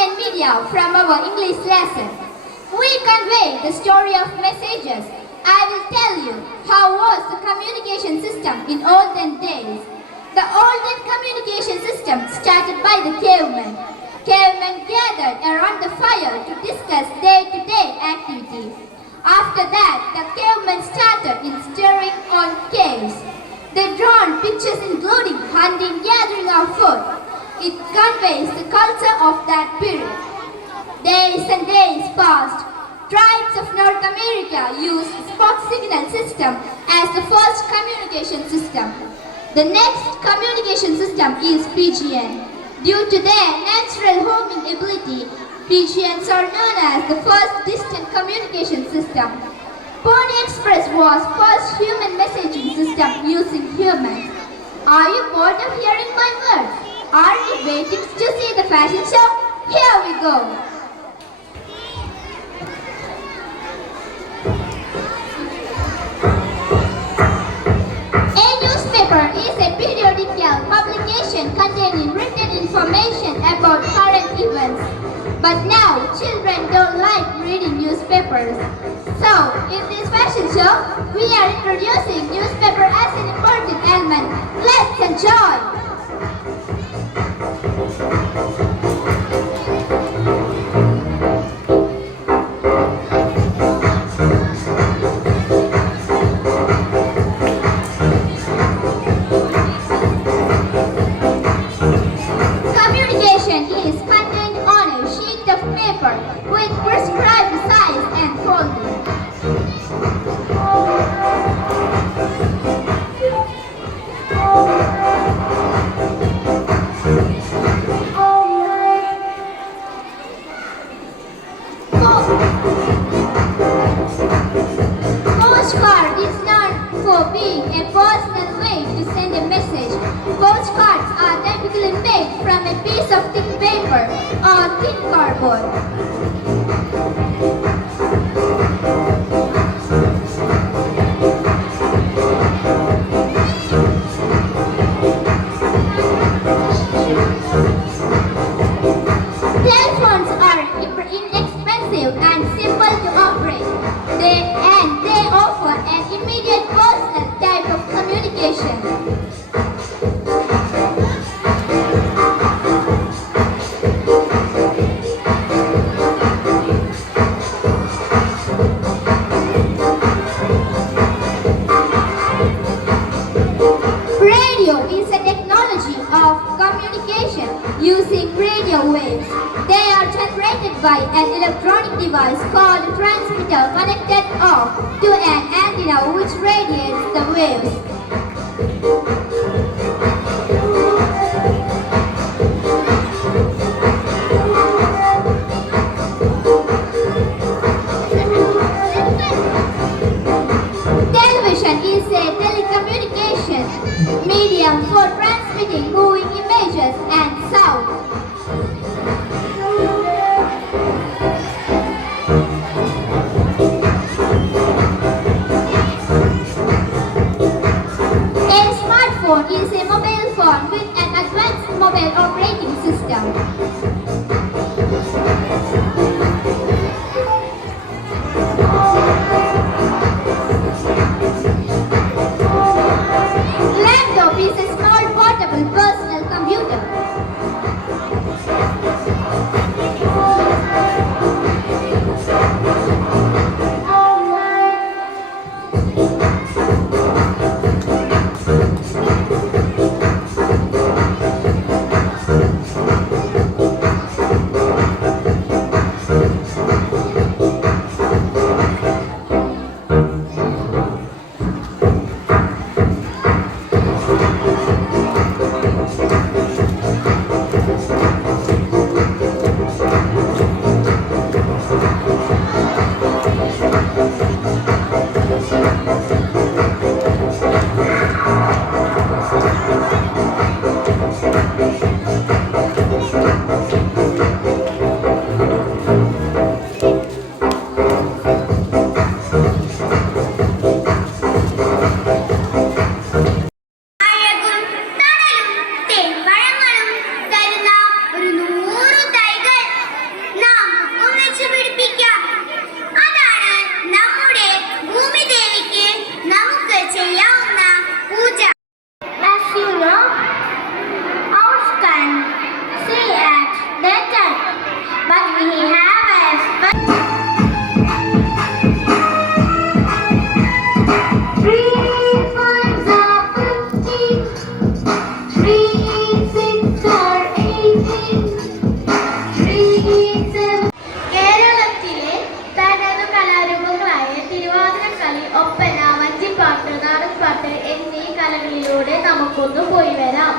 and media from our English lesson. We convey the story of messages. I will tell you how was the communication system in olden days. The olden communication system started by the cavemen. Cavemen gathered around the fire to discuss day-to-day activities. After that, the cavemen started in stirring on caves. They drawn pictures including hunting, gathering of food. It conveys the culture of that period. Days and days passed. Tribes of North America used Spock signal system as the first communication system. The next communication system is PGN. Due to their natural homing ability, PGNs are known as the first distant communication system. Pony Express was first human messaging system using humans. Are you bored of hearing my words? Are you waiting to see the fashion show? Here we go! A newspaper is a periodical publication containing written information about current events. But now, children don't like reading newspapers. So, in this fashion show, we are introducing newspaper as an important element. Let's enjoy! Communication is contained on a sheet of paper with prescribed size and folding. Postcard is known for being a personal way to send a message. Postcards are typically made from a piece of thick paper or thin cardboard. Telephones are inexpensive and simple to operate. They offer an immediate personal type of communication. Radio is a technology of communication using radio waves. They are generated by an electronic device called a transmitter connected off to an antenna which radiates the waves. Television is a telecommunication medium for transmitting moving images and sound. A smartphone കേരളത്തിലെ തനതു കലാരൂപങ്ങളായ തിരുവാതിരക്കളി, ഒപ്പന, വഞ്ചിപ്പാട്ട്, നാടൻപാട്ട് എന്നീ കലകളിലൂടെ നമുക്കൊന്ന് പോയി വരാം.